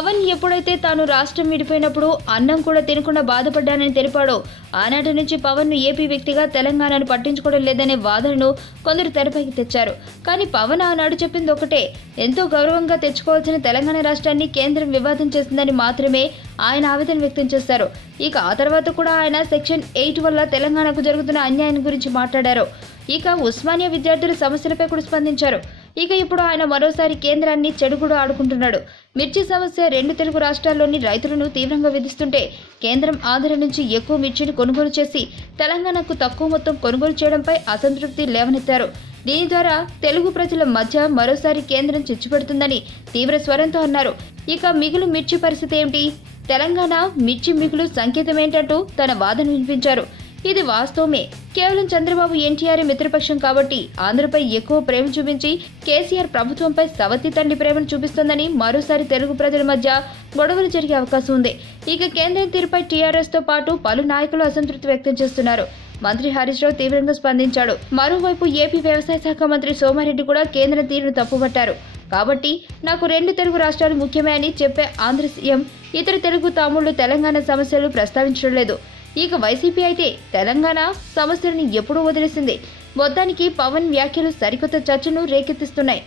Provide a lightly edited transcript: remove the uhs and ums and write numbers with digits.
పవన్ ఎప్పుడైతే తాను రాష్ట్రం విడిపోయినప్పుడు అన్నం కూడా తినకుండా బాధపడ్డానని తెలిపాడో ఆనాటి నుంచి పవన్ ను ఏపీ వ్యక్తిగా తెలంగాణను పట్టించుకోవడం లేదనే వాదనను కొందరు తెరపైకి తెచ్చారు. కానీ పవన్ ఆనాడు చెప్పింది ఒకటే, ఎంతో గౌరవంగా తెచ్చుకోవాల్సిన తెలంగాణ రాష్ట్రాన్ని కేంద్రం వివాదం చేసిందని మాత్రమే ఆయన ఆవేదన వ్యక్తం చేశారు. ఇక ఆ తర్వాత కూడా ఆయన సెక్షన్ 8 వల్ల తెలంగాణకు జరుగుతున్న అన్యాయం గురించి మాట్లాడారు. ఇక ఉస్మానియా విద్యార్థుల సమస్యలపై కూడా స్పందించారు. ఇక ఇప్పుడు ఆయన మరోసారి కేంద్రాన్ని చెడుగుడు ఆడుకుంటున్నాడు. మిర్చి సమస్య 2 తెలుగు రాష్ట్రాల్లోని రైతులను తీవ్రంగా విధిస్తుంటే కేంద్రం ఆంధ్ర నుంచి ఎక్కువ మిర్చిని కొనుగోలు చేసి తెలంగాణకు తక్కువ మొత్తం కొనుగోలు చేయడంపై అసంతృప్తి లేవనెత్తారు. దీని ద్వారా తెలుగు ప్రజల మధ్య మరోసారి కేంద్రం చిచ్చుపెడుతుందని తీవ్ర స్వరంతో అన్నారు. ఇక మిగులు మిర్చి పరిస్థితి ఏమిటి? తెలంగాణ మిర్చి మిగులు సంకేతమేంటంటూ తన వాదన వినిపించారు. ఇది వాస్తవమే. కేవలం చంద్రబాబు ఎన్టీఆర్ మిత్రపక్షం కాబట్టి ఆంధ్రపై ఎక్కువ ప్రేమ చూపించి కేసీఆర్ ప్రభుత్వంపై సవతి తల్లి ప్రేమను చూపిస్తోందని మరోసారి తెలుగు ప్రజల మధ్య గొడవలు జరిగే అవకాశం ఉంది. ఇక కేంద్రం తీరుపై టీఆర్ఎస్ తో పాటు పలు నాయకులు అసంతృప్తి వ్యక్తం చేస్తున్నారు. మంత్రి హరీష్ రావు తీవ్రంగా స్పందించాడు. మరోవైపు ఏపీ వ్యవసాయ శాఖ మంత్రి సోమారెడ్డి కూడా కేంద్రం తీరును తప్పుపట్టారు. కాబట్టి నాకు 2 తెలుగు రాష్ట్రాలు ముఖ్యమే అని చెప్పే ఆంధ్ర సీఎం ఇతర తెలుగు తమ్ముళ్లు తెలంగాణ సమస్యలు ప్రస్తావించడం లేదు. ఇక వైసీపీ అయితే తెలంగాణ సమస్యలను ఎప్పుడూ వదిలేసింది. మొత్తానికి పవన్ వ్యాఖ్యలు సరికొత్త చర్చను రేకెత్తిస్తున్నాయి.